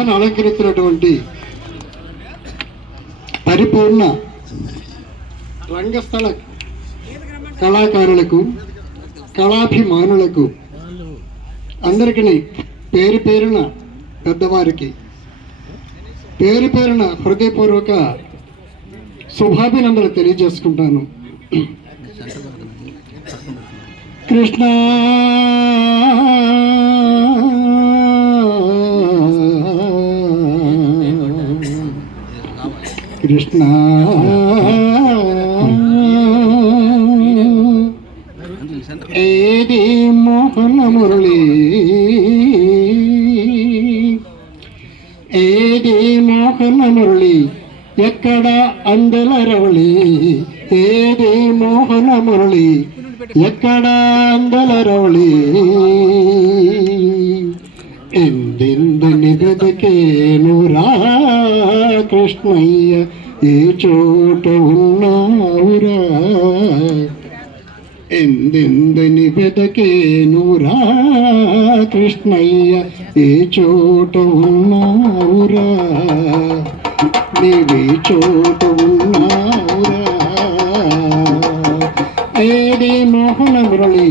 సభను అలంకరించినటువంటి పరిపూర్ణ రంగస్థల కళాకారులకు, కళాభిమానులకు అందరికీ పేరు పేరున పెద్దవారికి పేరు పేరున హృదయపూర్వక శుభాభినందనలు తెలియజేసుకుంటాను. కృష్ణ కృష్ణ ఏది మోహన మురళి, ఏది మోహన మురళి, ఎక్కడ అందెల రవళి, ఏది మోహన మురళి, ఎక్కడ అందెల రవళి, ఎందెందుని బతికేనురా కృష్ణయ్య, ఏ చోట ఉన్నావురా, ఎందెందని వెదకేనురా కృష్ణయ్య, ఏ చోట ఉన్నావురా, నీవే చోట ఉన్నావురా, ఏది మోహన మురళి,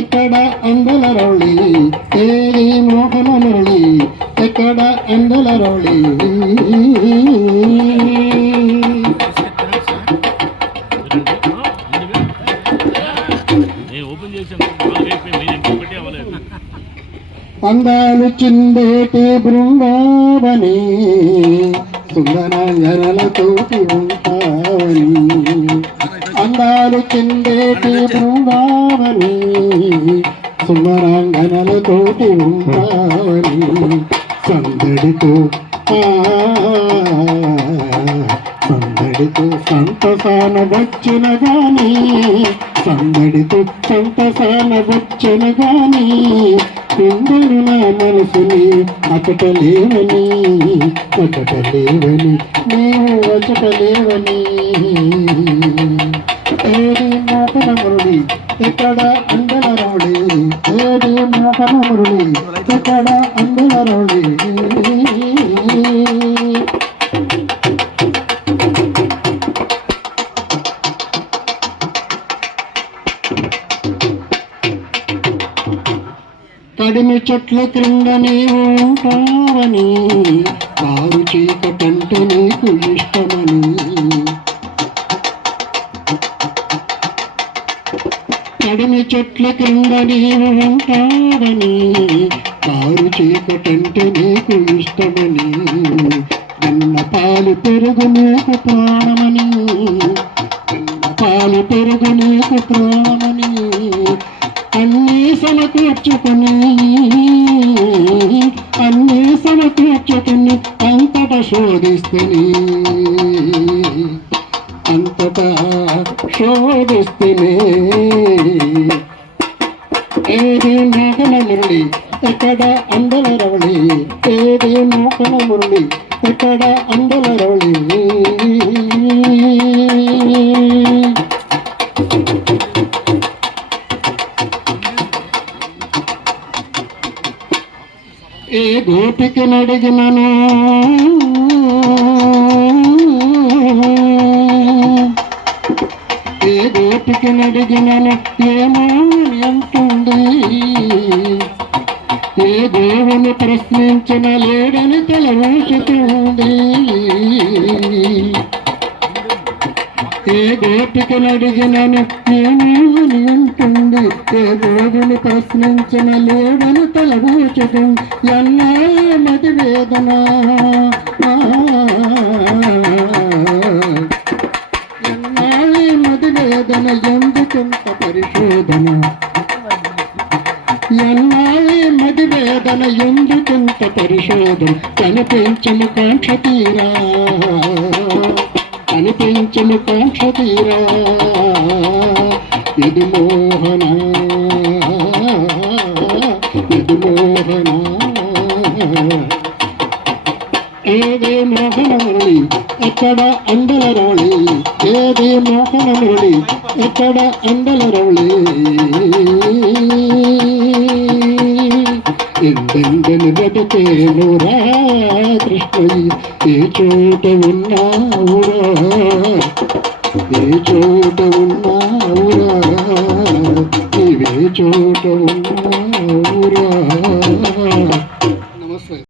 ఎక్కడ అందెల రవళి, ఏది మోహన మురళి, ఎక్కడ అందెల రవళి. అందాలు చిందేటి బృందావని, సుందరాంగనలతోటి ఉంటావని, అందాలు చిందేటి బృందావని, సుందరాంగనలతోటి ఉంటావని, సందడితో సందడితో సంతసాన వచ్చిన గాని, సందడితో సంతసాన వచ్చిన గాని, పిందరు నా మనసుని అకటలేవని, అకటలేవని, నీవు అకటలేవని, ఏది మోహన మురళి, ఎక్కడ అందెల రవళి, ఏది మోహన మురళి, ఎక్కడ అందెల రవళి. కడిమి చెట్ల క్రింద నీవు ఉంటావని, కారు చీకటంటే నీకు ఇష్టమని, కడిమి చెట్ల క్రింద నీవు ఉంటావని, కారు చీకటంటే నీకు ఇష్టమని, వెన్న పాలు పెరుగు నీకు ప్రాణమని, వెన్న పాలు పెరుగు నీకు ప్రాణమని, అన్నీ సమకూర్చుకుని, అన్నీ సమకూర్చుకుని, అంతట శోధిస్తుని, అంతటా శోధిస్తునే, ఏది మోహన మురళి, ఎక్కడ అందెల రవళి, ఏది మోహన మురళి, ఎక్కడ అందెల రవళి. ఏ గోపికి నడిగినను, ఏ గోపికి నడిగినను ఏమో అంటుంది, ఏ దేవుని ప్రశ్నించిన లేడని తల ఊచుతుంది, ఏ గోపికి నడిగినను ఏమో అంటుంది, ఏ దేవుని ప్రశ్నించిన లేడని తల ఊచుతుంది, ఎన్నా మది వేదన, ఎన్నాళ్ళ మది వేదన, ఎందుకంత పరిశోధన, ఎన్నాళ్ళ మది వేదన, ఎందుకంత పరిశోధన, కనిపించము కాంక్ష తీరా, కనిపించము కాంక్ష తీరా, ఇది మోహన, ఇది మోహన, ఏది మోహన మురళి, ఎక్కడ అందెల రవళి, ఏది మోహన మురళి, ఎక్కడ అందెల రవళి. ఎందెందని బ్రతికేనురా కృష్ణయ్య ఏ చోట ఉన్నావురా ఏ చోట ఉన్నావురా నీవే చోట ఉన్నావురా